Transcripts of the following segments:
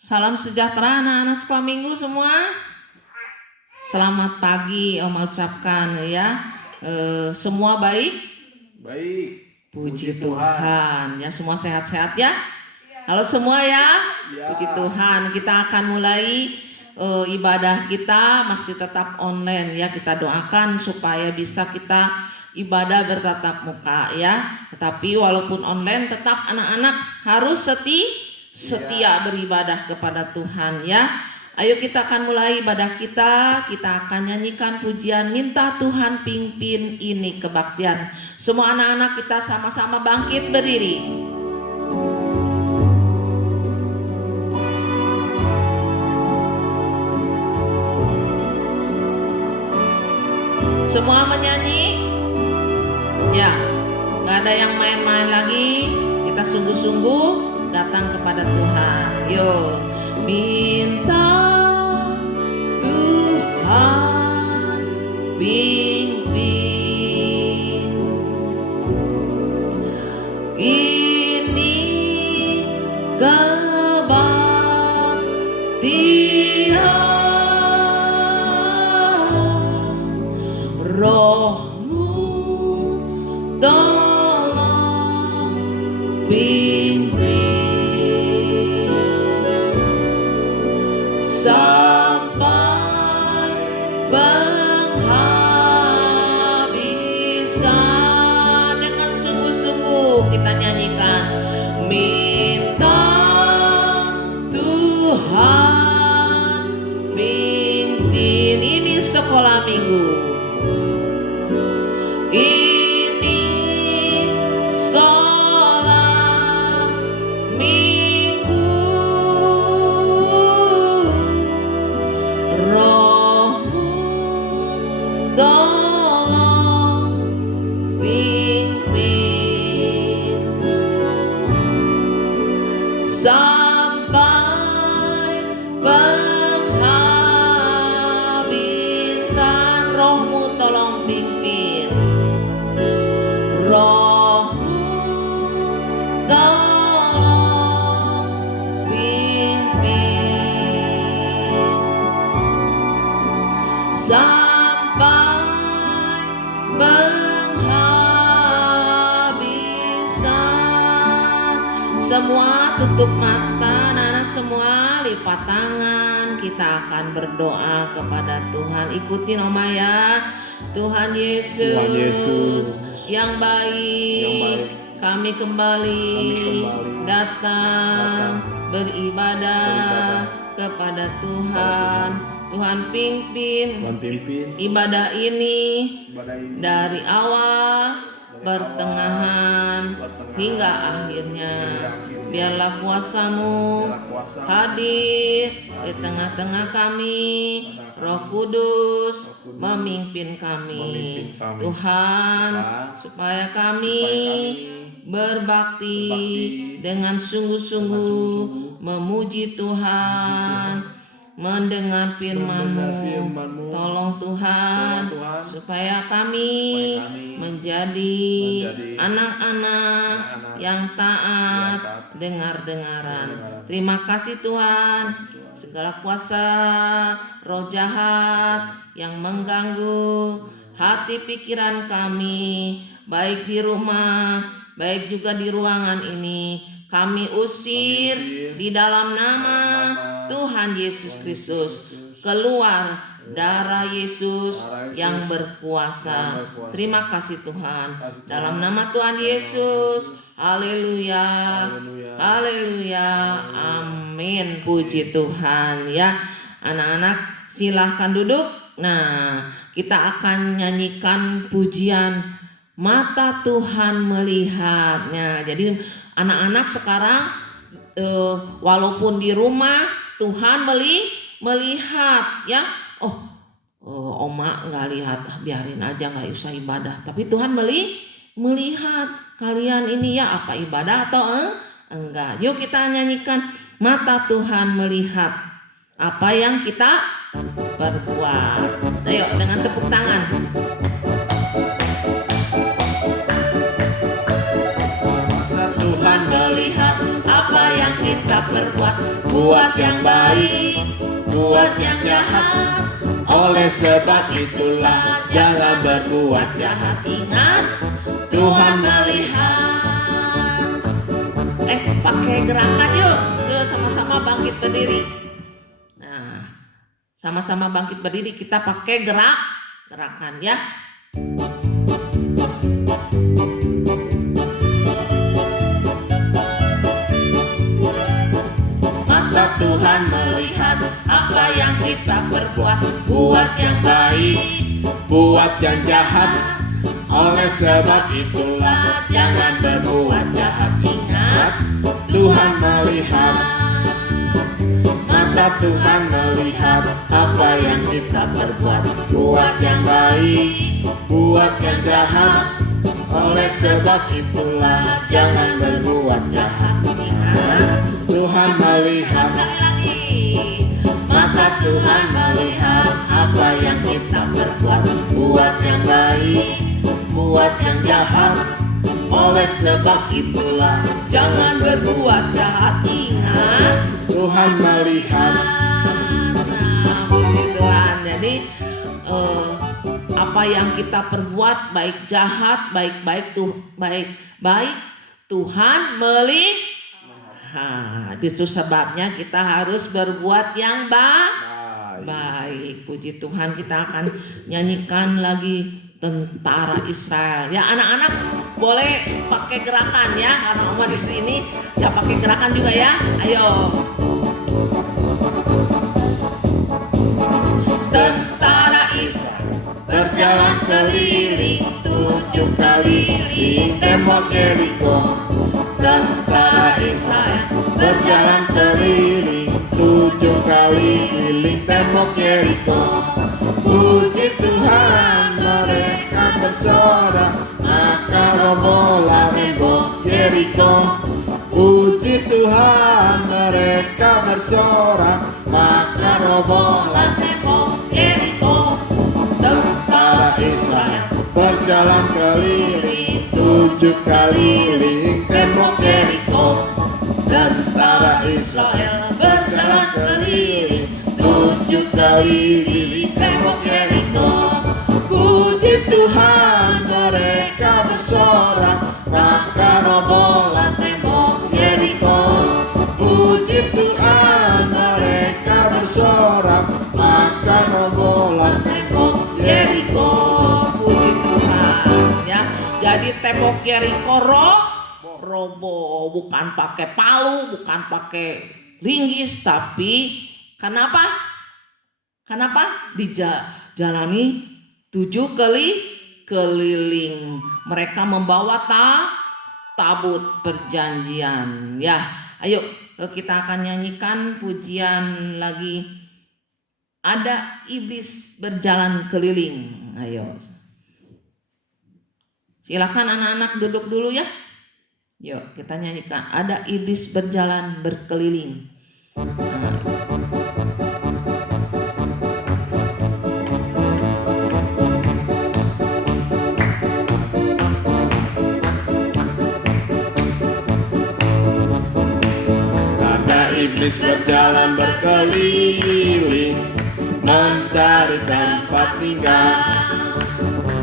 Salam sejahtera anak-anak sekolah minggu semua. Selamat pagi Om ucapkan ya. Semua baik? Baik. Puji Tuhan. Ya, semua sehat-sehat ya? Halo semua ya? Puji Tuhan. Kita akan mulai ibadah kita masih tetap online ya. Kita doakan supaya bisa kita ibadah bertatap muka ya. Tetapi walaupun online tetap anak-anak harus setia beribadah kepada Tuhan ya. Ayo kita akan mulai ibadah kita. Kita akan nyanyikan pujian minta Tuhan pimpin ini kebaktian. Semua anak-anak kita sama-sama bangkit berdiri. Semua menyanyi? Ya, gak ada yang main-main lagi. Kita sungguh-sungguh datang kepada Tuhan. Yo, minta Tuhan pimpin ini kebaktian, Roh-Mu tolong pimpin sampai penghabisan. Dengan sungguh-sungguh kita nyanyikan minta Tuhan pimpin. Ini sekolah minggu, ini sekolah minggu, Roh-Mu tolong pimpin sampai penghabisan. Roh-Mu tolong pimpin, Roh-Mu tolong pimpin sampai penghabisan. Semua tutup mata, anak-anak semua lipat tangan. Kita akan berdoa kepada Tuhan. Ikutin Oma ya. Tuhan Yesus, yang baik, kami kembali datang beribadah kepada Tuhan. Tuhan pimpin ibadah ini dari awal, pertengahan hingga akhirnya. Biarlah kuasa-Mu hadir di tengah-tengah kami. Roh Kudus memimpin kami, Tuhan, supaya kami berbakti dengan sungguh-sungguh memuji Tuhan, mendengar firman-Mu. Tolong Tuhan supaya kami menjadi anak-anak yang taat dengar-dengaran. Terima kasih Tuhan. Segala kuasa roh jahat yang mengganggu hati pikiran kami, baik di rumah, baik juga di ruangan ini, kami usir di dalam nama Tuhan Yesus Kristus. Keluar darah Yesus yang berkuasa. Terima kasih Tuhan. Dalam nama Tuhan Yesus. Haleluya. Haleluya. Amin. Puji Tuhan ya. Anak-anak silahkan duduk. Nah, kita akan nyanyikan pujian mata Tuhan melihatnya. Jadi anak-anak sekarang walaupun di rumah Tuhan melihat ya. Oma nggak lihat, biarin aja, nggak usah ibadah. Tapi Tuhan melihat kalian ini ya, apa ibadah atau enggak. Yuk kita nyanyikan mata Tuhan melihat apa yang kita perbuat. Ayo dengan tepuk tangan. Tuhan melihat apa yang kita kita perbuat, buat yang baik, buat yang jahat. Oleh sebab itulah jangan berbuat jahat. Ingat, Tuhan melihat. Pakai gerakan yuk. Yuk sama-sama bangkit berdiri. Nah, sama-sama bangkit berdiri, kita pakai gerakan ya. Masa Tuhan melihat apa yang kita perbuat, buat yang baik, buat yang jahat. Oleh sebab itulah jangan berbuat jahat. Ingat, Tuhan melihat. Masa Tuhan melihat apa yang kita perbuat, buat yang baik, buat yang jahat. Oleh sebab itulah jangan berbuat jahat. Ingat, Tuhan melihat. Sekali lagi. Masa Tuhan melihat apa yang kita perbuat, buat yang baik, buat yang jahat. Oleh sebab itulah jangan berbuat jahat. Ingat, Tuhan melihat. Nah, puji Tuhan. Jadi apa yang kita perbuat, baik jahat, baik Tuhan melihat. Itu sebabnya kita harus berbuat yang baik. Puji Tuhan, kita akan nyanyikan lagi tentara Israel. Ya anak-anak boleh pakai gerakan ya, karena Oma di sini ya pakai gerakan juga ya. Ayo. Tentara Israel berjalan keliling 7 kali di tembok Yeriko. Tentara Israel berjalan keliling 7 kali keliling tembok Yeriko. Puji Tuhan, mereka bersorak, maka robohlah tembok Yeriko. Puji Tuhan, mereka bersorak, maka robohlah tembok Yeriko. Tentara Israel berjalan keliling 7 keliling tembok Yeriko. Tentara Israel berjalan keliling 7 keliling tembok Yeriko. Puji Tuhan, mereka bersorak, maka robohlah tembok Yeriko. Puji Tuhan, mereka bersorak, maka robohlah tembok Yeriko. Puji Tuhan ya. Jadi tembok Yeriko roboh, bukan pakai palu, bukan pakai linggis, tapi kenapa? Dijalani 7 keliling. Mereka membawa tabut perjanjian. Ya, ayo kita akan nyanyikan pujian lagi. Ada iblis berjalan keliling. Ayo. Silakan anak-anak duduk dulu ya. Yuk kita nyanyikan. Ada iblis berjalan berkeliling. Iblis berjalan berkeliling mencari tempat tinggal.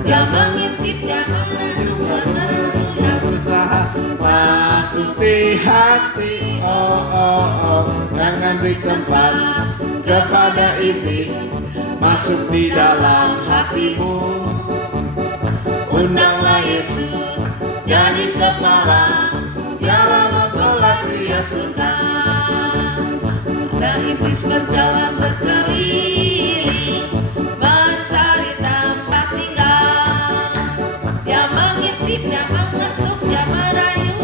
Dia mengintip, dia menunjuk, dia berusaha masuk di hati. Jangan beri tempat kepada iblis masuk di dalam hatimu. Undanglah Yesus jadi kepala, biarlah mempelai pria surga. Dan iblis berjalan berkeliling mencari tempat tinggal. Dia mengintip, dia mengetuk, dia merayu,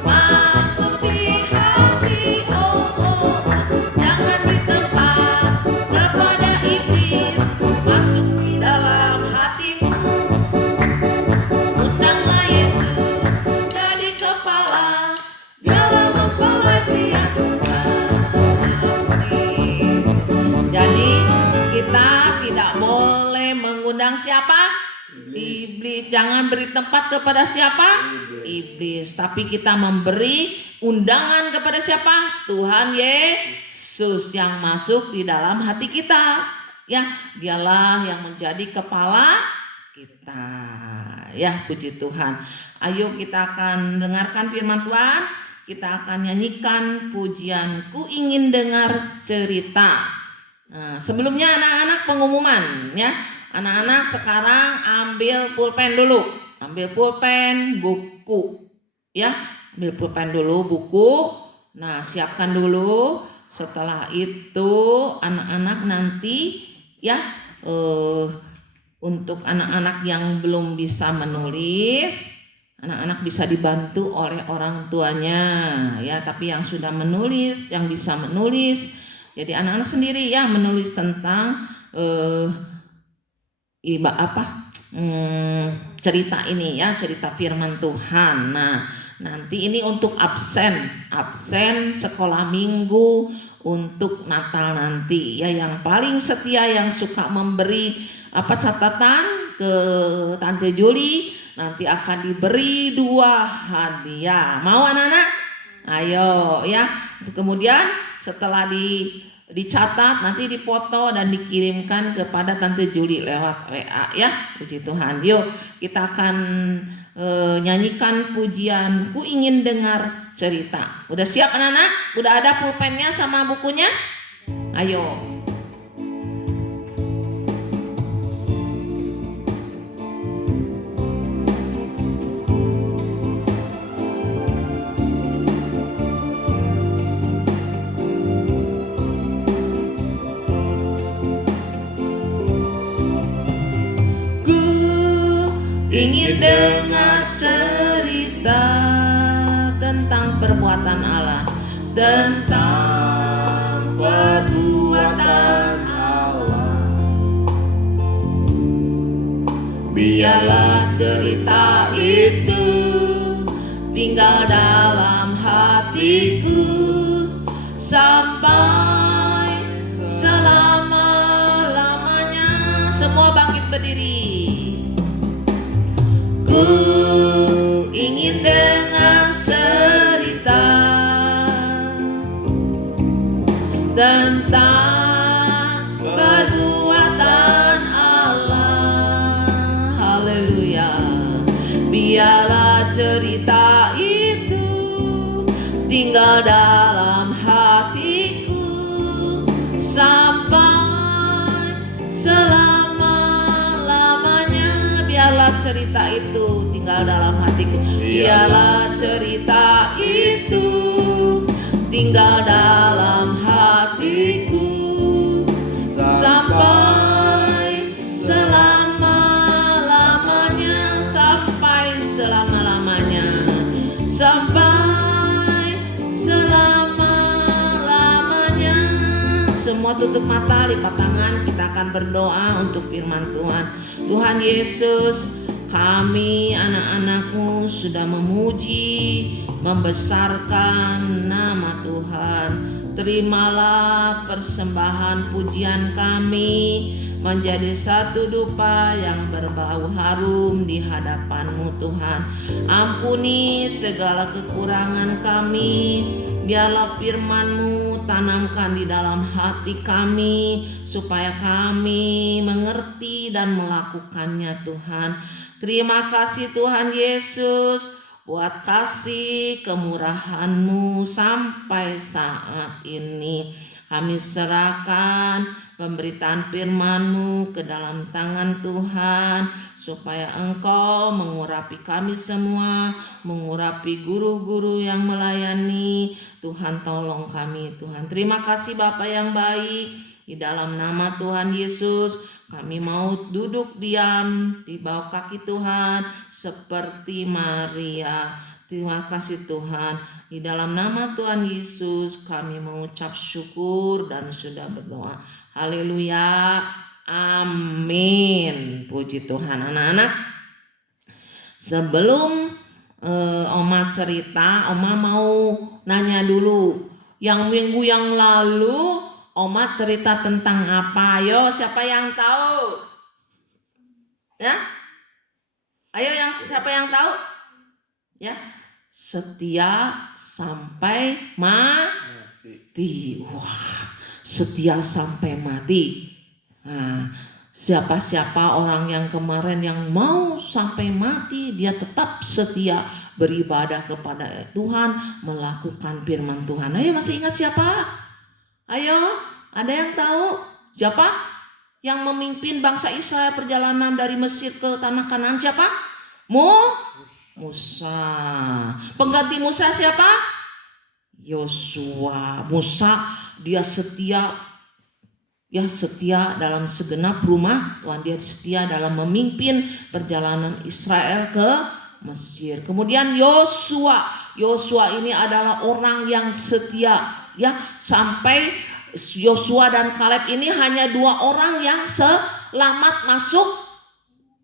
masuk di hati. Jangan beri tempat kepada iblis masuk di dalam hatimu. Undanglah Yesus jadi kepala, biarlah mempelai pria surga. Jadi kita tidak boleh mengundang siapa? Iblis. Jangan beri tempat kepada siapa? Iblis. Tapi kita memberi undangan kepada siapa? Tuhan Yesus yang masuk di dalam hati kita. Ya, dialah yang menjadi kepala kita. Ya, puji Tuhan. Ayo kita akan dengarkan firman Tuhan. Kita akan nyanyikan pujian Ku Ingin Dengar Cerita. Nah, sebelumnya anak-anak pengumuman ya. Anak-anak sekarang ambil pulpen dulu. Ambil pulpen, buku. Ya, ambil pulpen dulu, buku. Nah, siapkan dulu. Setelah itu anak-anak nanti ya untuk anak-anak yang belum bisa menulis, anak-anak bisa dibantu oleh orang tuanya ya, tapi yang sudah menulis, yang bisa menulis, jadi anak-anak sendiri ya menulis tentang cerita ini ya, cerita firman Tuhan. Nah, nanti ini untuk absen sekolah minggu untuk Natal nanti ya, yang paling setia yang suka memberi catatan ke Tante Juli nanti akan diberi 2 hadiah. Mau anak-anak? Ayo ya. Kemudian setelah dicatat nanti dipoto dan dikirimkan kepada Tante Juli lewat WA ya. Puji Tuhan. Yuk kita akan nyanyikan pujian Ku Ingin Dengar Cerita. Udah siap anak-anak? Udah ada pulpennya sama bukunya? Ayo. Ingin dengar cerita tentang perbuatan Allah, tentang perbuatan Allah. Biarlah cerita itu tinggal dalam hatiku sampai selama-lamanya. Semua bangkit berdiri. Ku ingin dengar cerita tentang perbuatan Allah. Haleluya. Biarlah cerita itu tinggal dalam hatiku sampai selama-lamanya. Biarlah cerita itu tinggal dalam hatiku. Biarlah cerita itu tinggal dalam hatiku sampai selama-lamanya. Sampai selama-lamanya. Sampai selama-lamanya. Semua tutup mata, lipat tangan. Kita akan berdoa untuk firman Tuhan. Tuhan Yesus, kami anak-anak-Mu sudah memuji, membesarkan nama Tuhan. Terimalah persembahan pujian kami menjadi satu dupa yang berbau harum di hadapan-Mu Tuhan. Ampuni segala kekurangan kami. Biarlah firman-Mu tanamkan di dalam hati kami supaya kami mengerti dan melakukannya Tuhan. Terima kasih Tuhan Yesus buat kasih kemurahan-Mu sampai saat ini. Kami serahkan pemberitaan firman-Mu ke dalam tangan Tuhan supaya Engkau mengurapi kami semua, mengurapi guru-guru yang melayani. Tuhan tolong kami Tuhan. Terima kasih Bapa yang baik. Di dalam nama Tuhan Yesus kami mau duduk diam di bawah kaki Tuhan seperti Maria. Terima kasih Tuhan. Di dalam nama Tuhan Yesus kami mengucap syukur dan sudah berdoa. Haleluya. Amin. Puji Tuhan. Anak-anak, sebelum Oma cerita, Oma mau nanya dulu. Yang minggu yang lalu Oma cerita tentang apa? Ayo, siapa yang tahu? Ya? Ayo siapa yang tahu? Ya, setia sampai mati. Wah, setia sampai mati. Nah, siapa-siapa orang yang kemarin yang mau sampai mati, dia tetap setia beribadah kepada Tuhan, melakukan firman Tuhan. Ayo, masih ingat siapa? Ayo, ada yang tahu siapa yang memimpin bangsa Israel perjalanan dari Mesir ke tanah Kanaan? Siapa? Musa. Pengganti Musa siapa? Yosua. Musa dia setia, ya setia dalam segenap rumah Tuhan, dia setia dalam memimpin perjalanan Israel ke Mesir. Kemudian Yosua ini adalah orang yang setia, ya, sampai Yosua dan Kaleb ini hanya 2 orang yang selamat masuk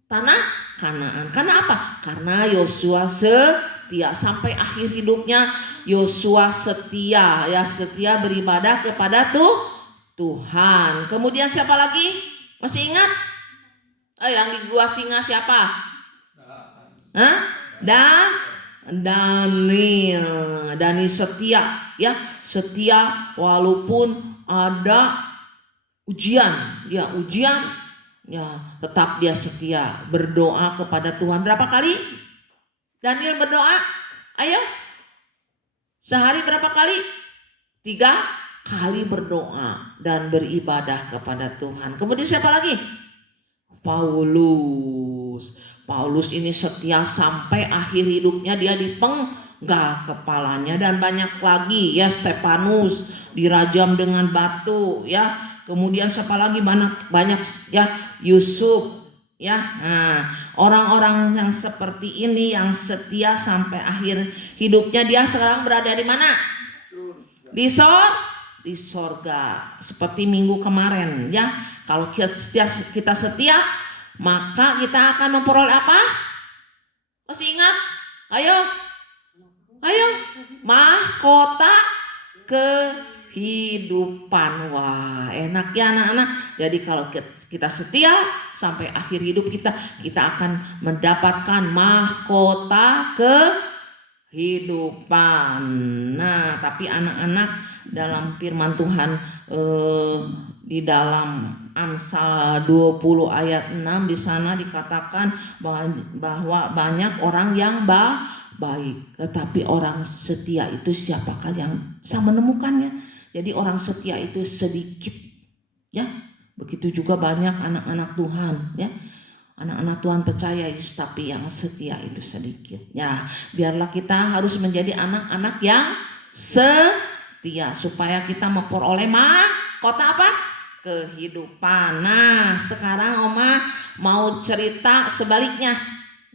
tanah Kanaan. Karena apa? Karena Yosua setia sampai akhir hidupnya. Yosua setia, ya, setia beribadah kepada Tuhan. Kemudian siapa lagi? Masih ingat? Yang di gua singa siapa? Daniel setia, ya, setia walaupun ada ujian, ya, tetap dia setia berdoa kepada Tuhan. Berapa kali Daniel berdoa? Ayo, sehari berapa kali? 3 kali berdoa dan beribadah kepada Tuhan. Kemudian siapa lagi? Paulus ini setia sampai akhir hidupnya, dia dipenggal kepalanya. Dan banyak lagi, ya, Stefanus dirajam dengan batu, ya. Kemudian siapa lagi? Banyak, ya, Yusuf, ya. Nah, orang-orang yang seperti ini yang setia sampai akhir hidupnya, dia sekarang berada di mana? Di sorga. Seperti minggu kemarin, ya. Kalau kita setia, maka kita akan memperoleh apa? Masih ingat? Ayo, mahkota kehidupan. Wah, enak ya anak-anak. Jadi kalau kita setia sampai akhir hidup kita akan mendapatkan mahkota kehidupan. Nah, tapi anak-anak, dalam firman Tuhan di dalam Amsal 20 ayat 6 di sana dikatakan bahwa banyak orang yang baik, tetapi orang setia itu siapakah yang bisa menemukannya? Jadi orang setia itu sedikit, ya. Begitu juga banyak anak-anak Tuhan, ya. Anak-anak Tuhan percaya Yesus, tapi yang setia itu sedikit. Ya, biarlah kita harus menjadi anak-anak yang setia supaya kita memperoleh mahkota apa? Kehidupan. Nah, sekarang Oma mau cerita sebaliknya,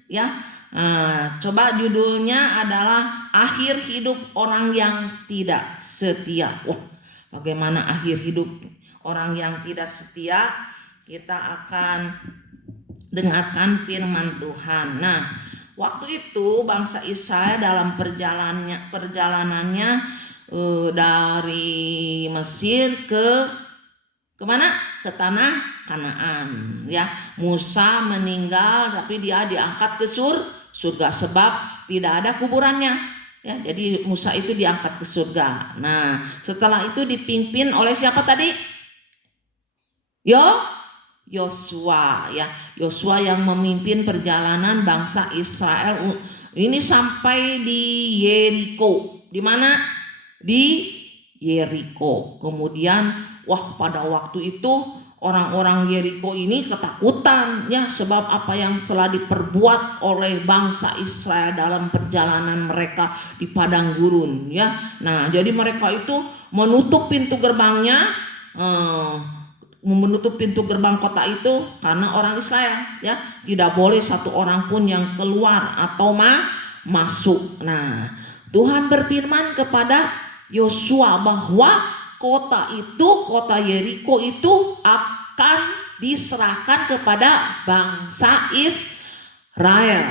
ya. Coba judulnya adalah akhir hidup orang yang tidak setia. Wah, bagaimana akhir hidup orang yang tidak setia? Kita akan dengarkan firman Tuhan. Nah, waktu itu bangsa Israel dalam perjalanannya dari Mesir kemana? Ke tanah Kanaan, ya. Musa meninggal tapi dia diangkat ke surga sebab tidak ada kuburannya, ya. Jadi Musa itu diangkat ke surga. Nah, setelah itu dipimpin oleh siapa tadi? Yosua, ya. Yosua yang memimpin perjalanan bangsa Israel ini sampai di Yeriko. Di mana? Di Yeriko. Kemudian pada waktu itu orang-orang Yeriko ini ketakutan, ya, sebab apa yang telah diperbuat oleh bangsa Israel dalam perjalanan mereka di padang gurun, ya. Nah, jadi mereka itu menutup pintu gerbangnya, menutup pintu gerbang kota itu karena orang Israel, ya, tidak boleh satu orang pun yang keluar atau masuk. Nah, Tuhan berfirman kepada Yosua bahwa kota Yeriko itu akan diserahkan kepada bangsa Israel.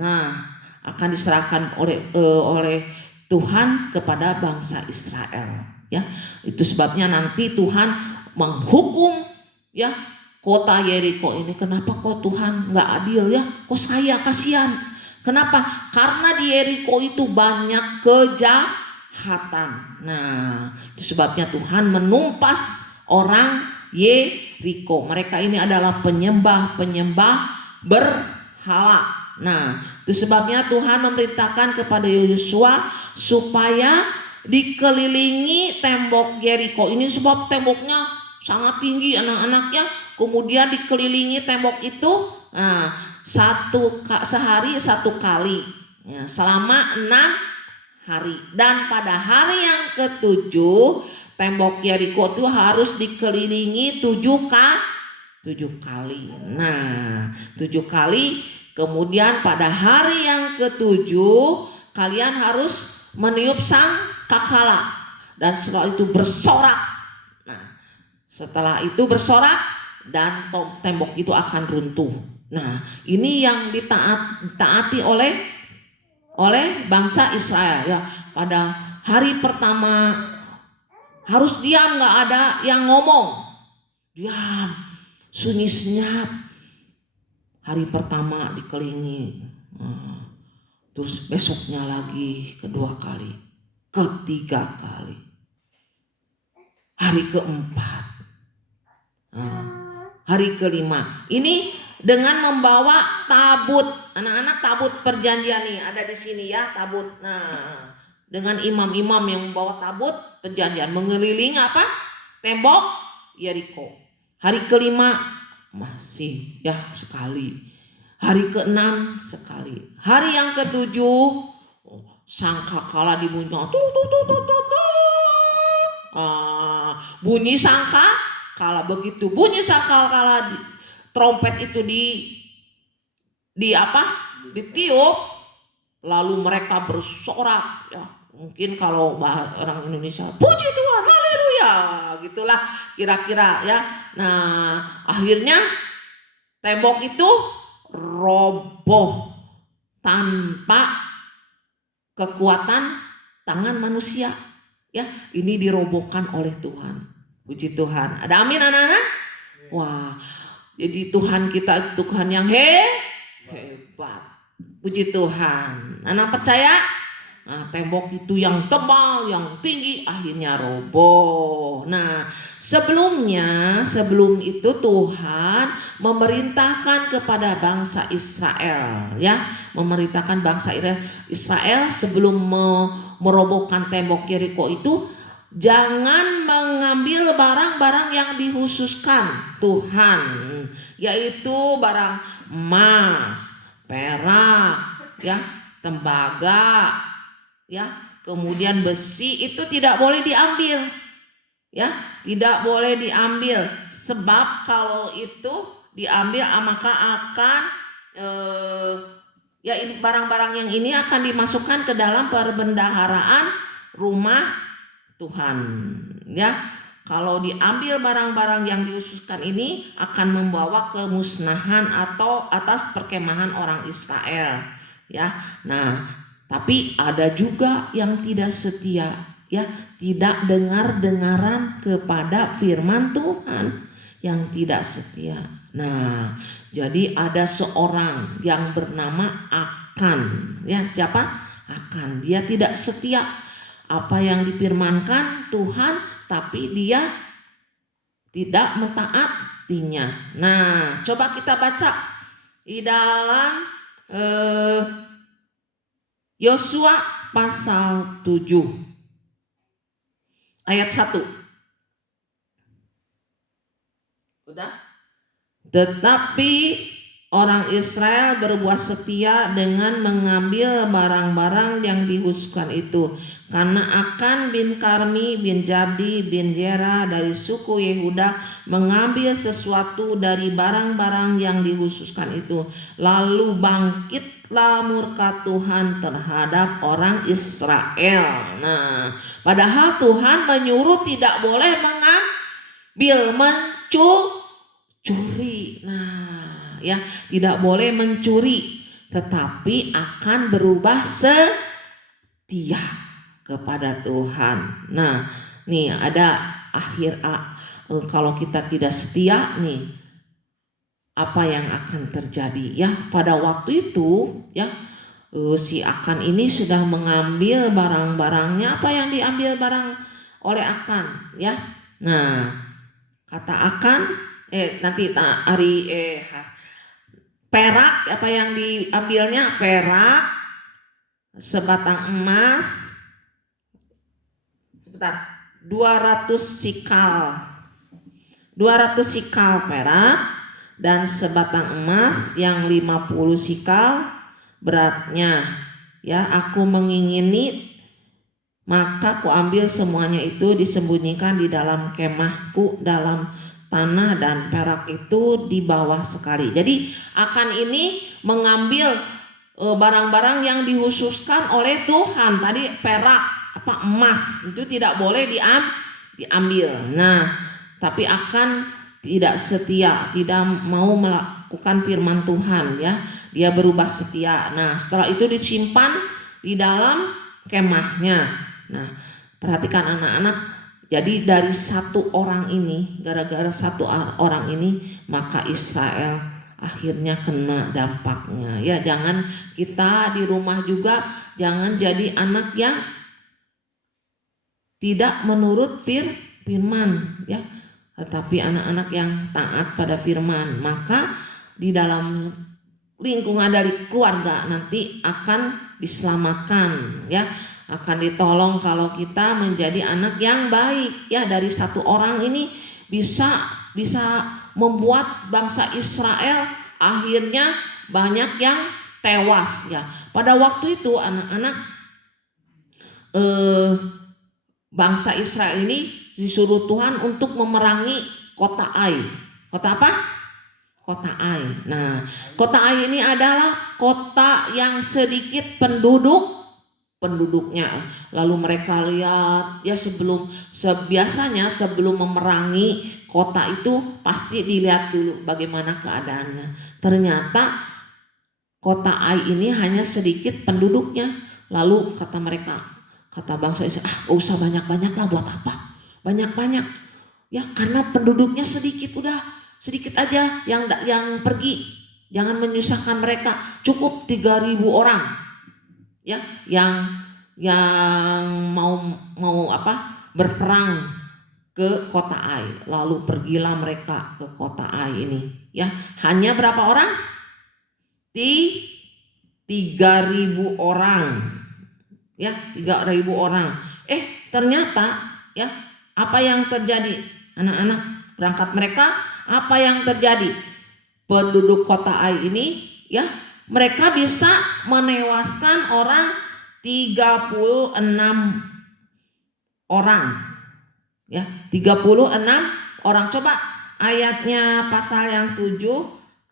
Nah, akan diserahkan oleh Tuhan kepada bangsa Israel, ya. Itu sebabnya nanti Tuhan menghukum, ya, kota Yeriko ini, kenapa kok Tuhan nggak adil ya? Kok saya kasihan? Kenapa? Karena di Yeriko itu banyak kejahatan. Nah, itu sebabnya Tuhan menumpas orang Yeriko. Mereka ini adalah penyembah berhala. Nah, itu sebabnya Tuhan memerintahkan kepada Yosua supaya dikelilingi tembok Yeriko ini, sebab temboknya sangat tinggi anak-anaknya. Kemudian dikelilingi tembok itu sehari 1 kali ya, selama 6 hari. Dan pada hari yang ke-7 tembok Yeriko itu harus dikelilingi 7 kali. Nah, 7 kali. Kemudian pada hari yang ke-7 kalian harus meniup sang kakala, dan setelah itu bersorak. Nah, setelah itu bersorak dan tembok itu akan runtuh. Nah, ini yang ditaati oleh bangsa Israel ya. Pada hari pertama harus diam, nggak ada yang ngomong, diam, sunyi senyap. Hari pertama dikelilingi, terus besoknya lagi kedua kali, ketiga kali, hari keempat, hari kelima. Ini dengan membawa tabut, anak-anak, tabut perjanjian nih ada di sini ya, tabut. Nah, dengan imam-imam yang membawa tabut perjanjian mengelilingi apa? Tembok Yeriko. Hari kelima masih ya sekali. Hari ke-6 sekali. Hari yang ke-7 sangkakala dibunyikan. Bunyi sangkakala, begitu bunyi sangkakala trompet itu ditiup, lalu mereka bersorak ya. Mungkin kalau orang Indonesia, puji Tuhan, haleluya, gitulah kira-kira ya. Nah, akhirnya tembok itu roboh tanpa kekuatan tangan manusia ya. Ini dirobohkan oleh Tuhan. Puji Tuhan. Ada amin anak-anak? Wah, jadi Tuhan kita Tuhan yang hebat. Puji Tuhan. Anak percaya? Nah, tembok itu yang tebal, yang tinggi akhirnya roboh. Nah, sebelum itu Tuhan memerintahkan kepada bangsa Israel ya, memerintahkan bangsa Israel sebelum merobohkan tembok Yeriko itu, jangan mengambil barang-barang yang dikhususkan Tuhan, yaitu barang emas, perak, ya, tembaga, ya, kemudian besi itu tidak boleh diambil, ya, tidak boleh diambil, sebab kalau itu diambil maka akan ya ini barang-barang yang ini akan dimasukkan ke dalam perbendaharaan rumah Tuhan, ya. Kalau diambil barang-barang yang dikhususkan ini akan membawa kemusnahan atau atas perkemahan orang Israel, ya. Nah, tapi ada juga yang tidak setia, ya, tidak dengar-dengaran kepada firman Tuhan, yang tidak setia. Nah, jadi ada seorang yang bernama Akan, ya, siapa? Akan. Dia tidak setia apa yang difirmankan Tuhan, tapi dia tidak mentaatinya. Nah, coba kita baca di dalam Yosua pasal 7 ayat 1. Udah? Tetapi orang Israel berbuat setia dengan mengambil barang-barang yang dikhususkan itu, karena Akan bin Karmi bin Jabdi bin Jera dari suku Yehuda mengambil sesuatu dari barang-barang yang dikhususkan itu. Lalu bangkitlah murka Tuhan terhadap orang Israel. Nah, padahal Tuhan menyuruh tidak boleh mengambil, mencuri. Nah, ya, tidak boleh mencuri, tetapi akan berubah setia kepada Tuhan. Nah, nih ada kalau kita tidak setia nih, apa yang akan terjadi ya. Pada waktu itu ya si Akan ini sudah mengambil barang-barangnya. Apa yang diambil barang oleh Akan ya. Nah, kata Akan nanti hari perak, apa yang diambilnya? Perak, sebatang emas, 200 sikal. 200 sikal perak dan sebatang emas yang 50 sikal beratnya. Ya, aku mengingini, maka ku ambil semuanya itu, disembunyikan di dalam kemahku dalam tanah, dan perak itu di bawah sekali. Jadi Akan ini mengambil barang-barang yang dihususkan oleh Tuhan. Tadi perak, emas itu tidak boleh diambil. Nah, tapi Akan tidak setia, tidak mau melakukan firman Tuhan ya. Dia berubah setia. Nah, setelah itu disimpan di dalam kemahnya. Nah, perhatikan anak-anak. Jadi dari satu orang ini, gara-gara satu orang ini, maka Israel akhirnya kena dampaknya. Ya, jangan kita di rumah juga jangan jadi anak yang tidak menurut firman ya, tetapi anak-anak yang taat pada firman. Maka di dalam lingkungan dari keluarga nanti akan diselamatkan ya, akan ditolong kalau kita menjadi anak yang baik ya. Dari satu orang ini bisa membuat bangsa Israel akhirnya banyak yang tewas ya. Pada waktu itu anak-anak bangsa Israel ini disuruh Tuhan untuk memerangi kota Ai. Kota apa? Kota Ai. Nah, kota Ai ini adalah kota yang sedikit penduduknya. Lalu mereka lihat ya, biasanya sebelum memerangi kota itu pasti dilihat dulu bagaimana keadaannya. Ternyata kota Ai ini hanya sedikit penduduknya. Lalu kata bangsa Israel, gak usah banyak-banyak lah, buat apa banyak-banyak ya, karena penduduknya sedikit, udah sedikit aja yang pergi, jangan menyusahkan mereka. Cukup 3.000 orang ya yang mau berperang ke kota Ai. Lalu pergilah mereka ke kota Ai ini ya. Hanya berapa orang? 3.000 orang ya, 3.000 orang. Ternyata ya, apa yang terjadi anak-anak? Berangkat mereka, apa yang terjadi? Penduduk kota Ai ini ya, mereka bisa menewaskan orang 36 orang ya, 36 orang. Coba ayatnya, pasal yang 7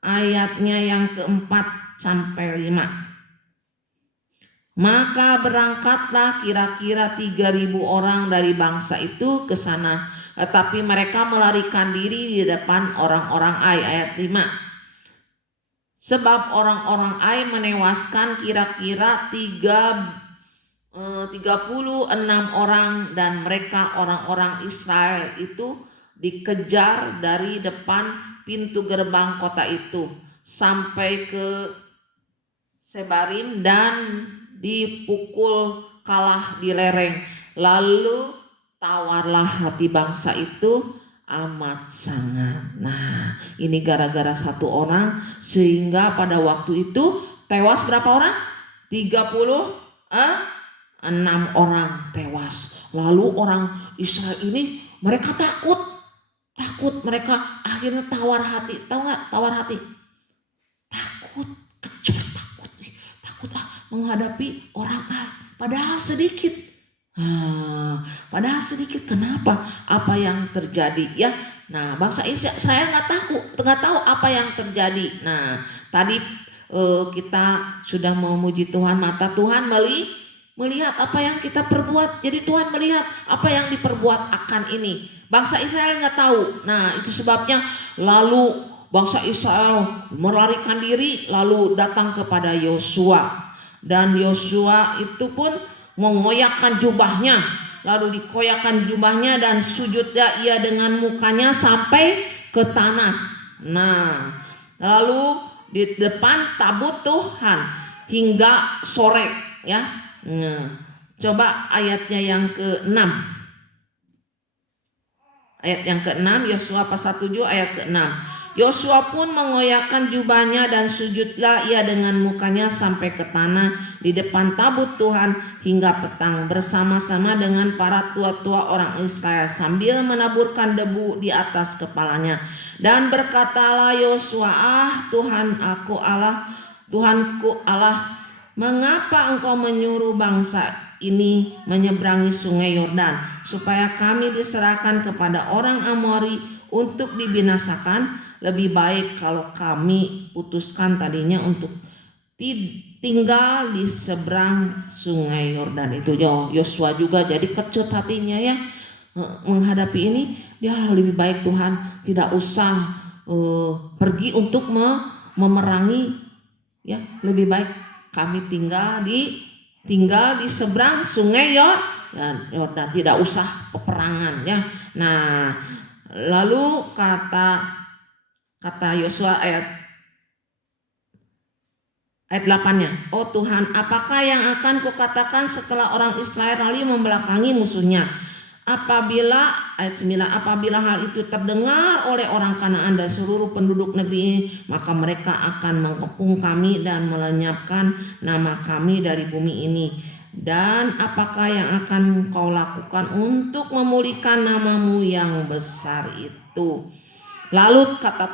ayatnya yang keempat sampai 5. Maka berangkatlah kira-kira 3.000 orang dari bangsa itu ke sana, tetapi mereka melarikan diri di depan orang-orang Ai. Ayat 5. Sebab orang-orang Ai menewaskan kira-kira 36 orang, dan mereka orang-orang Israel itu dikejar dari depan pintu gerbang kota itu sampai ke Sebarim dan dipukul kalah di lereng. Lalu tawarlah hati bangsa itu amat sangat. Nah, ini gara-gara satu orang, sehingga pada waktu itu tewas berapa orang? 36 orang tewas. Lalu orang Israel ini mereka takut, mereka akhirnya tawar hati. Tahu nggak tawar hati? Takut, kecut, takut menghadapi orang Ai, padahal sedikit. Padahal sedikit. Kenapa? Apa yang terjadi ya? Nah, bangsa Israel saya nggak tahu apa yang terjadi. Nah, tadi kita sudah memuji Tuhan, mata Tuhan melihat apa yang kita perbuat. Jadi Tuhan melihat apa yang diperbuat Akan ini. Bangsa Israel nggak tahu. Nah, itu sebabnya lalu bangsa Israel melarikan diri, lalu datang kepada Yosua. Dan Yosua itu pun mengoyakkan jubahnya, lalu dikoyakkan jubahnya dan sujudnya ia dengan mukanya sampai ke tanah. Nah, lalu di depan tabut Tuhan hingga sore ya. Coba ayatnya yang ke-6. Ayat yang ke-6, Yosua pasal 7 ayat ke-6. Yosua pun mengoyakkan jubahnya dan sujudlah ia dengan mukanya sampai ke tanah di depan tabut Tuhan hingga petang bersama-sama dengan para tua-tua orang Israel sambil menaburkan debu di atas kepalanya. Dan berkatalah Yosua, Tuhan aku Allah, Tuhanku Allah, mengapa engkau menyuruh bangsa ini menyeberangi sungai Yordan supaya kami diserahkan kepada orang Amori untuk dibinasakan? Lebih baik kalau kami putuskan tadinya untuk tinggal di seberang sungai Yordan itu. Yosua juga jadi kecut hatinya ya menghadapi ini. Dia lebih baik Tuhan tidak usah pergi untuk memerangi ya, lebih baik kami tinggal di seberang sungai Yordan, tidak usah peperangan ya. Nah, lalu kata Yosua ayat 8-nya, oh Tuhan, apakah yang akan kukatakan setelah orang Israel lalu membelakangi musuhnya? Apabila ayat 9, apabila hal itu terdengar oleh orang Kanaan dan seluruh penduduk negeri ini, maka mereka akan mengepung kami dan melenyapkan nama kami dari bumi ini. Dan apakah yang akan kau lakukan untuk memulihkan namamu yang besar itu? Lalu kata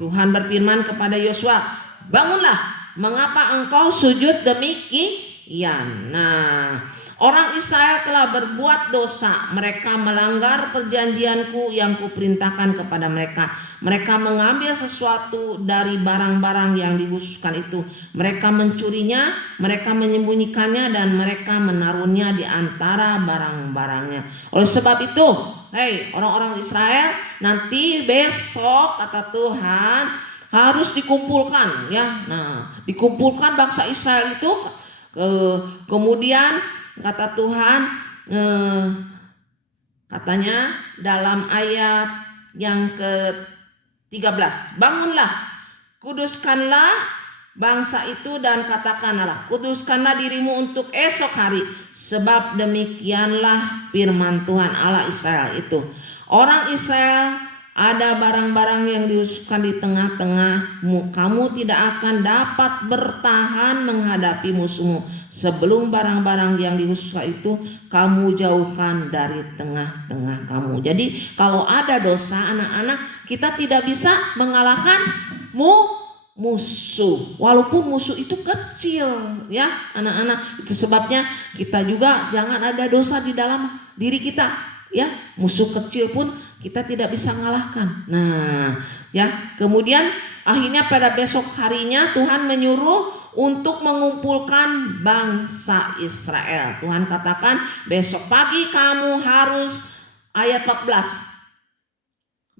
Tuhan berfirman kepada Yosua, bangunlah, mengapa engkau sujud demikian? Nah, orang Israel telah berbuat dosa, mereka melanggar perjanjianku yang kuperintahkan kepada mereka. Mereka mengambil sesuatu dari barang-barang yang dikhususkan itu. Mereka mencurinya, mereka menyembunyikannya, dan mereka menaruhnya di antara barang-barangnya. Oleh sebab itu, hei orang-orang Israel, nanti besok kata Tuhan harus dikumpulkan ya. Nah, dikumpulkan bangsa Israel itu kemudian kata Tuhan katanya dalam ayat yang ke-13, bangunlah, kuduskanlah bangsa itu dan katakanlah, kuduskanlah dirimu untuk esok hari, sebab demikianlah firman Tuhan Allah Israel itu. Orang Israel, ada barang-barang yang dikhususkan di tengah-tengahmu, kamu tidak akan dapat bertahan menghadapi musuhmu sebelum barang-barang yang dikhususkan itu kamu jauhkan dari tengah-tengah kamu. Jadi kalau ada dosa anak-anak, kita tidak bisa mengalahkan musuh, walaupun musuh itu kecil ya anak-anak. Itu sebabnya kita juga jangan ada dosa di dalam diri kita ya. Musuh kecil pun kita tidak bisa mengalahkan. Nah ya, kemudian akhirnya pada besok harinya Tuhan menyuruh untuk mengumpulkan bangsa Israel. Tuhan katakan besok pagi kamu harus, ayat 14,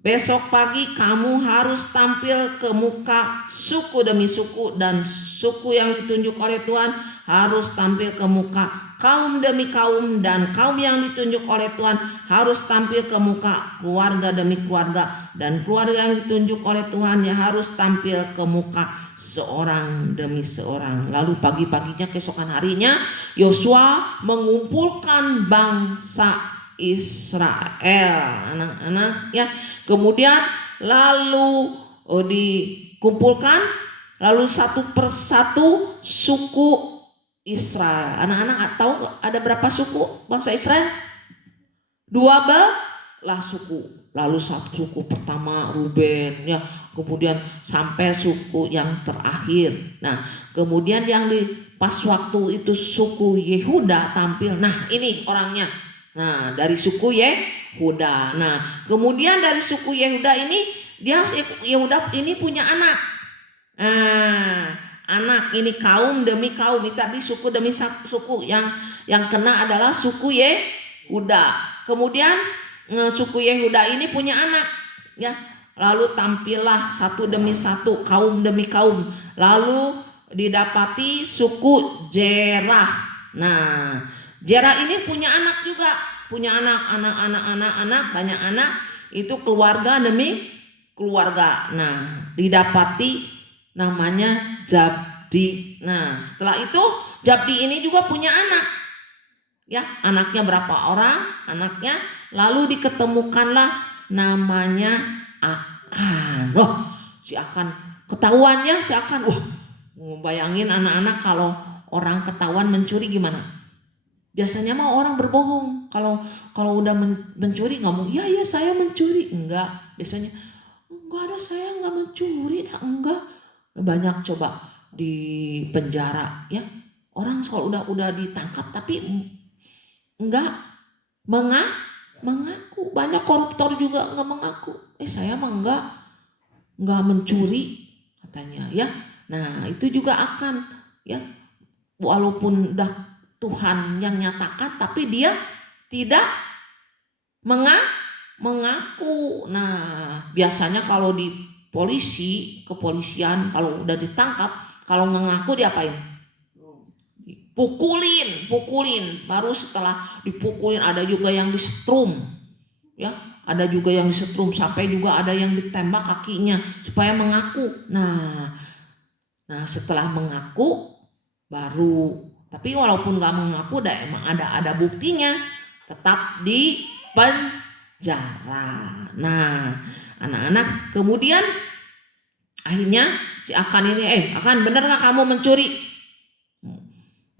besok pagi kamu harus tampil ke muka suku demi suku, dan suku yang ditunjuk oleh Tuhan harus tampil ke muka kaum demi kaum, dan kaum yang ditunjuk oleh Tuhan harus tampil ke muka keluarga demi keluarga, dan keluarga yang ditunjuk oleh Tuhan ya harus tampil ke muka seorang demi seorang. Lalu pagi-paginya keesokan harinya Yosua mengumpulkan bangsa Israel, anak-anak ya. Kemudian lalu dikumpulkan, lalu satu persatu suku Israel. Anak-anak tahu ada berapa suku bangsa Israel? 12 suku. Lalu satu suku pertama Ruben ya, kemudian sampai suku yang terakhir. Nah, kemudian yang di pas waktu itu suku Yehuda tampil. Nah, ini orangnya. Nah, dari suku Yehuda. Nah, kemudian dari suku Yehuda ini, Yehuda ini punya anak. Anak ini kaum demi kaum. Ini tadi suku demi suku. Yang kena adalah suku Yehuda. Kemudian suku Yehuda ini punya anak ya. Lalu tampillah satu demi satu, kaum demi kaum. Lalu didapati suku Zerah. Nah, Zerah ini punya anak juga, punya anak, banyak anak, itu keluarga demi keluarga. Nah, didapati namanya Zabdi. Nah, setelah itu Zabdi ini juga punya anak. Ya, anaknya berapa orang? Anaknya lalu diketemukanlah namanya Akan. Wah, si Akan ketahuannya si Akan. Wah, bayangin anak-anak kalau orang ketahuan mencuri gimana? Biasanya mah orang berbohong. Kalau udah mencuri ngomong, iya saya mencuri. Enggak, biasanya enggak ada, saya enggak mencuri. Nah, enggak. Banyak coba di penjara ya. Orang kalau udah ditangkap tapi enggak mengaku. Banyak koruptor juga enggak mengaku. Saya mah enggak mencuri katanya ya. Nah, itu juga akan ya, walaupun udah Tuhan yang nyatakan tapi dia tidak mengaku. Nah, biasanya kalau di kepolisian kalau udah ditangkap, kalau nggak ngaku diapain? Pukulin. Baru setelah dipukulin ada juga yang disetrum. Ya, ada juga yang disetrum sampai juga ada yang ditembak kakinya supaya mengaku. Nah, setelah mengaku baru, tapi walaupun nggak mengaku emang ada buktinya, tetap di penjara. Nah, anak-anak kemudian akhirnya si Akan ini, Akan bener nggak kamu mencuri?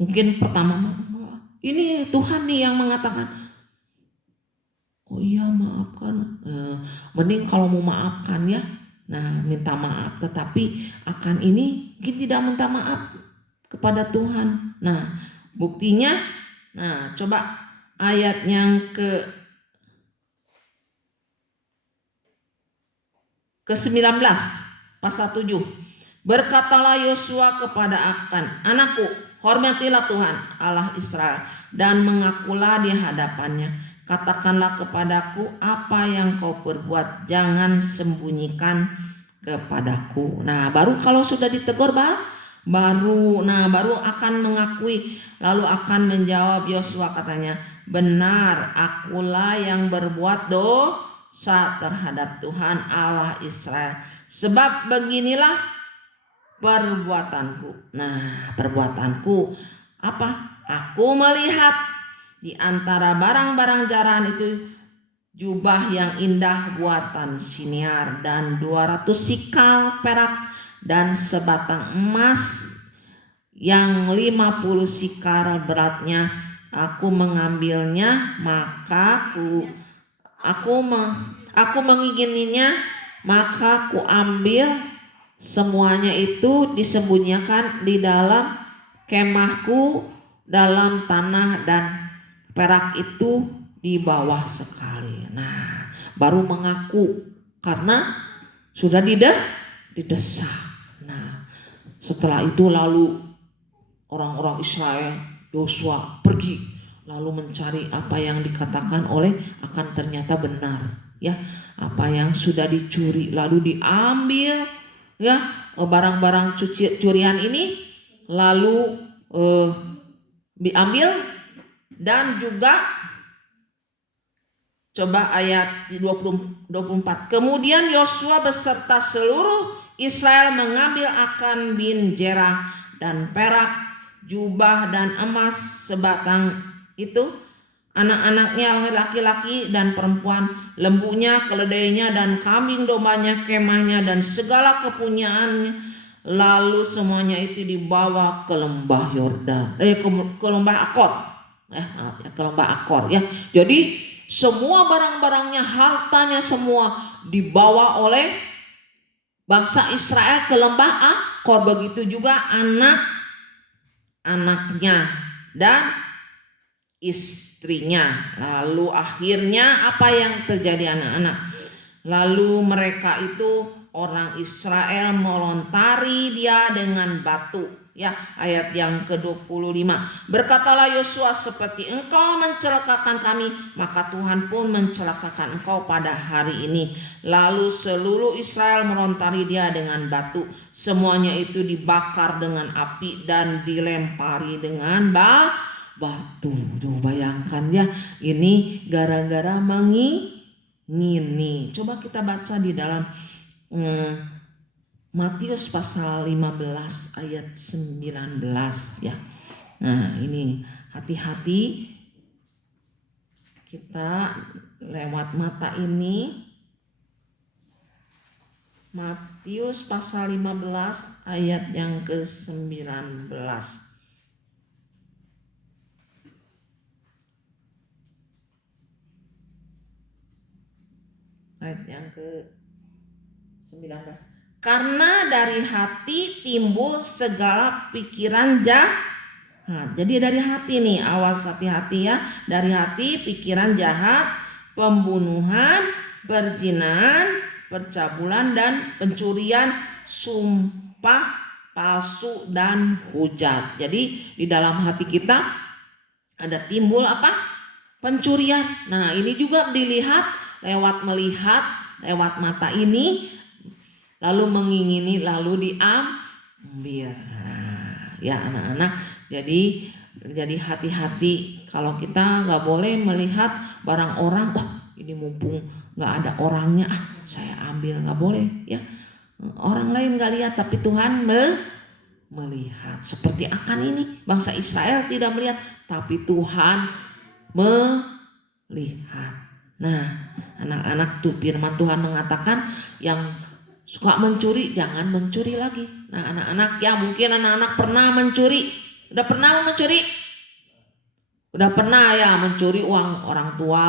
Mungkin pertama ini Tuhan nih yang mengatakan. Oh iya maafkan. Mending kalau mau maafkan ya. Nah, minta maaf. Tetapi Akan ini mungkin tidak minta maaf kepada Tuhan. Nah, buktinya, nah coba ayat yang ke-19 pasal 7. Berkatalah Yosua kepada Akan, anakku, hormatilah Tuhan Allah Israel dan mengakulah di hadapannya. Katakanlah kepadaku apa yang kau perbuat, jangan sembunyikan kepadaku. Nah, baru kalau sudah ditegur baru akan mengakui. Lalu akan menjawab Yosua katanya, benar, akulah yang berbuat dosa terhadap Tuhan Allah Israel. Sebab beginilah perbuatanku. Nah, perbuatanku apa? Aku melihat di antara barang-barang jarahan itu jubah yang indah buatan Siniar dan 200 sikal perak dan sebatang emas yang 50 sikal beratnya. Aku mengambilnya, maka aku mengingininya, maka ku ambil. Semuanya itu disembunyikan di dalam kemahku dalam tanah dan perak itu di bawah sekali. Nah, baru mengaku karena sudah didesak. Nah, setelah itu lalu orang-orang Israel, Yosua pergi lalu mencari apa yang dikatakan oleh Akan, ternyata benar ya, apa yang sudah dicuri lalu diambil ya, barang-barang curian ini lalu diambil. Dan juga coba ayat 24. Kemudian Yosua beserta seluruh Israel mengambil Akan bin Zerah dan perak, jubah dan emas sebatang itu, anak-anaknya laki-laki dan perempuan, lembunya, keledainya dan kambing dombanya, kemahnya dan segala kepunyaannya. Lalu semuanya itu dibawa ke lembah Yordan, ke lembah Akor. Ke lembah Akor ya. Jadi semua barang-barangnya, hartanya semua dibawa oleh bangsa Israel ke lembah Akor. Begitu juga anak-anaknya dan istrinya. Lalu akhirnya apa yang terjadi anak-anak? Lalu mereka itu orang Israel melontari dia dengan batu. Ya, ayat yang ke-25. Berkatalah Yosua, seperti engkau mencelakakan kami, maka Tuhan pun mencelakakan engkau pada hari ini. Lalu seluruh Israel melontari dia dengan batu. Semuanya itu dibakar dengan api dan dilempari dengan batu. Tuh, bayangkan ya, ini gara-gara mengingini. Coba kita baca di dalam Matius pasal 15 ayat 19 ya. Nah, ini hati-hati kita lewat mata ini. Matius pasal 15 ayat yang ke-19. Ayat yang ke-19. Karena dari hati timbul segala pikiran jahat. Jadi dari hati nih, awas hati-hati ya. Dari hati pikiran jahat, pembunuhan, perzinahan, percabulan dan pencurian, sumpah palsu dan hujat. Jadi di dalam hati kita ada timbul apa? Pencurian. Nah, ini juga dilihat lewat mata ini, lalu mengingini, lalu diambil. Nah, ya anak-anak, jadi hati-hati kalau kita nggak boleh melihat barang orang. Wah, ini mumpung nggak ada orangnya, saya ambil. Nggak boleh ya. Orang lain nggak lihat, tapi Tuhan melihat. Seperti akan ini, bangsa Israel tidak melihat, tapi Tuhan melihat. Nah, anak-anak, tuh firman Tuhan mengatakan yang suka mencuri jangan mencuri lagi. Nah, anak-anak ya, mungkin anak-anak pernah mencuri. Udah pernah mencuri? Udah pernah ya mencuri uang orang tua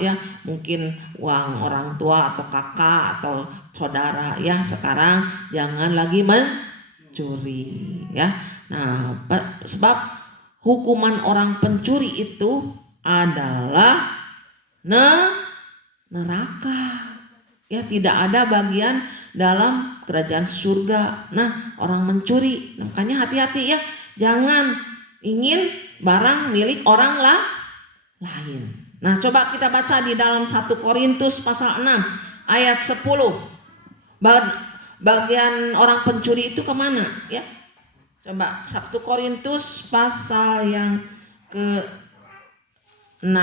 ya, mungkin uang orang tua atau kakak atau saudara ya. Sekarang jangan lagi mencuri ya. Nah, sebab hukuman orang pencuri itu adalah neraka. Ya, tidak ada bagian dalam kerajaan surga. Nah, orang mencuri, makanya hati-hati ya. Jangan ingin barang milik orang lain. Nah, coba kita baca di dalam 1 Korintus pasal 6 ayat 10. Bagian orang pencuri itu kemana ya? Coba 1 Korintus pasal yang ke-6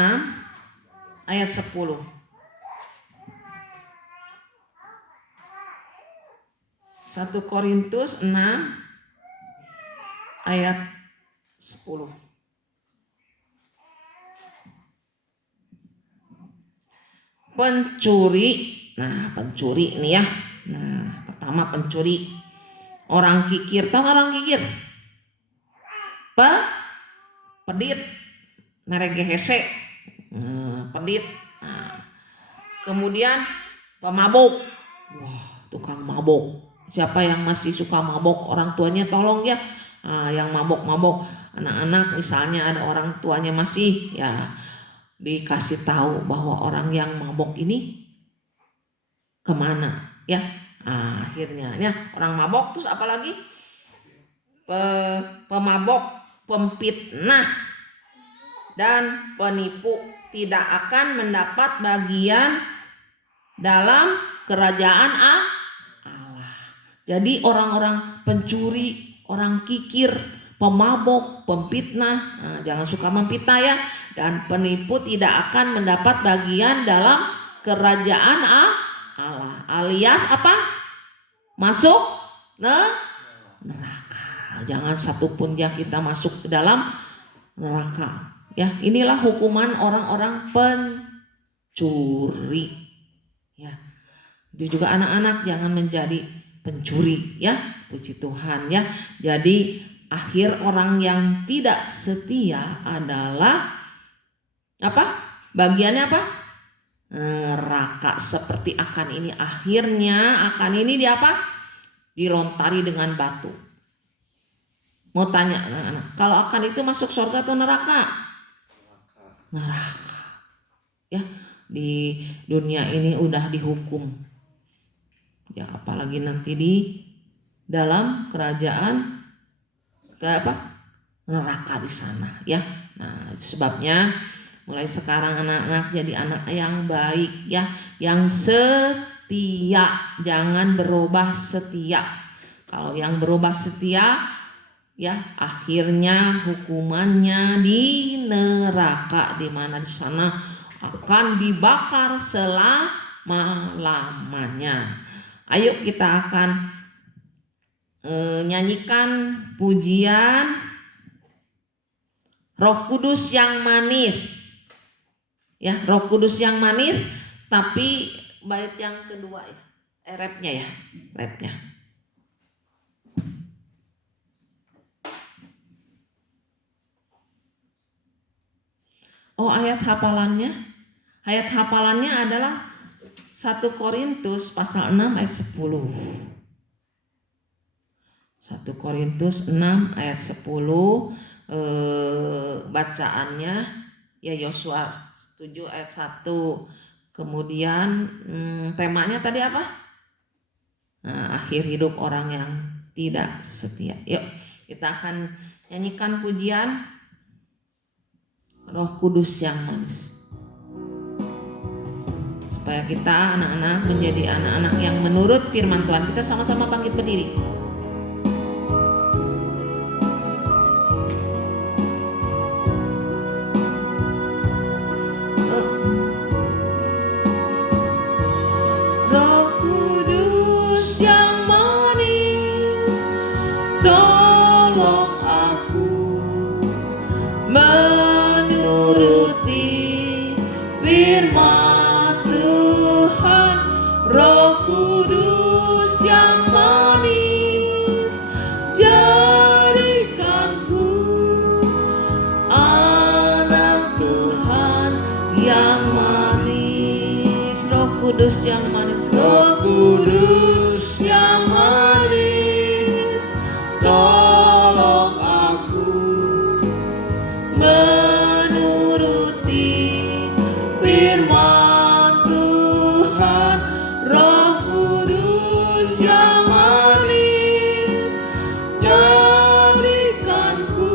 ayat 10. 1 Korintus 6 ayat 10. Pencuri. Nah, pencuri nih ya. Nah, pertama pencuri. Orang kikir. Tahu orang kikir? Pedit. Merek hese. Pedit. Nah, kemudian pemabuk. Wah, tukang mabuk. Siapa yang masih suka mabuk? Orang tuanya tolong ya. Yang mabuk-mabuk, anak-anak misalnya ada orang tuanya masih ya, dikasih tahu bahwa orang yang mabuk ini kemana ya. Akhirnya ya, orang mabuk terus apalagi pemabuk, pemfitnah dan penipu tidak akan mendapat bagian dalam kerajaan Allah. Jadi orang-orang pencuri, orang kikir, pemabuk, pemfitnah, jangan suka memfitnah ya, dan penipu tidak akan mendapat bagian dalam kerajaan Allah. Alias apa? Masuk neraka. Jangan satupun ya kita masuk ke dalam neraka. Ya, inilah hukuman orang-orang pencuri. Ya. Itu juga anak-anak jangan menjadi pencuri ya. Puji Tuhan ya. Jadi akhir orang yang tidak setia adalah apa? Bagiannya apa? Neraka. Seperti akan ini, akhirnya akan ini dia apa? Dilontari dengan batu. Mau tanya anak-anak, kalau akan itu masuk surga atau neraka? Neraka. Ya, di dunia ini udah dihukum. Ya, apalagi nanti di dalam kerajaan neraka di sana ya. Nah, sebabnya mulai sekarang anak-anak jadi anak yang baik ya, yang setia, jangan berubah setia. Kalau yang berubah setia ya, akhirnya hukumannya di neraka, di mana di sana akan dibakar selama-lamanya. Ayo kita akan nyanyikan pujian Roh Kudus yang manis. Ya, Roh Kudus yang manis, tapi bait yang kedua ya. Rapnya ya, rapnya. Oh, ayat hafalannya adalah 1 Korintus pasal 6 ayat 10. 1 Korintus 6 ayat 10, bacaannya ya Yosua 7 ayat 1. Kemudian temanya tadi apa? Akhir hidup orang yang tidak setia. Yuk kita akan nyanyikan pujian Roh Kudus yang manis, supaya kita anak-anak menjadi anak-anak yang menurut firman Tuhan. Kita sama-sama bangkit berdiri. Roh Kudus yang manis, tolong aku menuruti firman Tuhan. Roh Kudus yang manis, jadikanku anak Tuhan yang manis. Roh Kudus yang manis, Roh Kudus yang manis, tolong aku menuruti firman Tuhan. Roh Kudus yang manis, jadikanku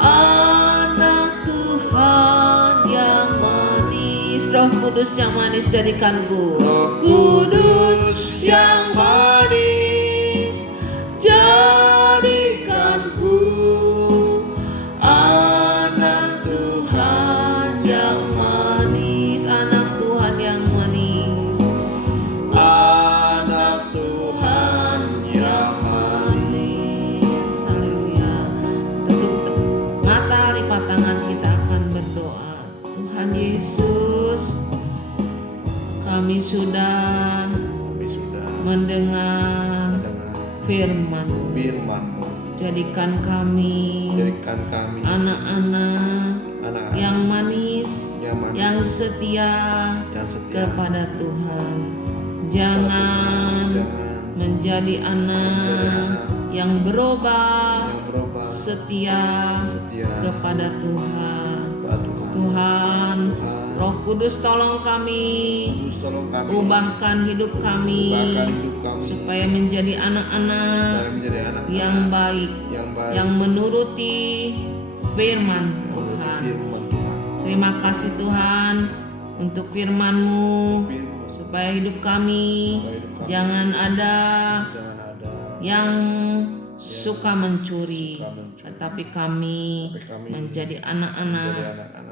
anak Tuhan yang manis. Roh Kudus yang manis, jadikanku. Roh Kudus yang manis, jadikanku anak Tuhan yang manis. Anak Tuhan yang manis, anak Tuhan yang manis. Haleluya. Tutup mata, lipat tangan, kita akan berdoa. Tuhan Yesus, kami sudah mendengar firman-Mu. Jadikan kami anak-anak yang manis, yang setia kepada Tuhan. Jangan menjadi anak yang berubah, setia kepada Tuhan. Tuhan, Roh Kudus tolong kami, ubahkan hidup kami supaya menjadi anak-anak yang baik, yang menuruti firman Tuhan. Terima kasih Tuhan untuk firman-Mu, supaya hidup kami jangan ada yang suka mencuri, tetapi kami menjadi anak-anak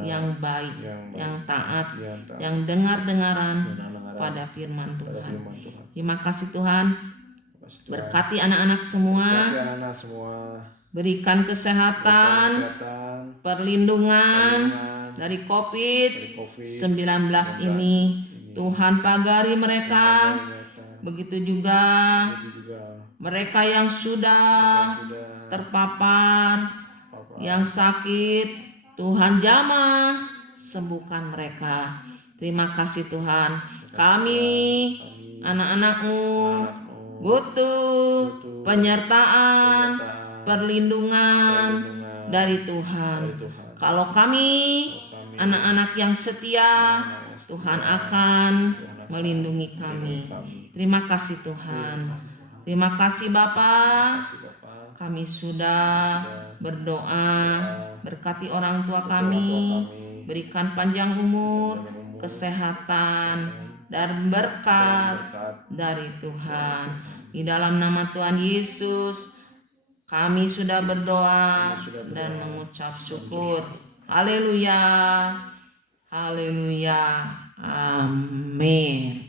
yang baik, yang taat, yang dengar-dengaran pada firman Tuhan. Terima kasih Tuhan. Berkati anak-anak semua, berikan kesehatan, perlindungan dari COVID-19 ini. Tuhan pagari mereka, begitu juga mereka yang sudah terpapar, yang sakit, Tuhan jamah sembuhkan mereka. Terima kasih Tuhan. Kami anak-anak-Mu butuh penyertaan, perlindungan dari Tuhan. Kalau kami anak-anak yang setia, Tuhan akan melindungi kami. Terima kasih Tuhan. Terima kasih Bapa. Kami sudah berdoa, berkati orang tua kami, berikan panjang umur, kesehatan, dan berkat dari Tuhan. Di dalam nama Tuhan Yesus, kami sudah berdoa dan mengucap syukur. Haleluya, haleluya, amin.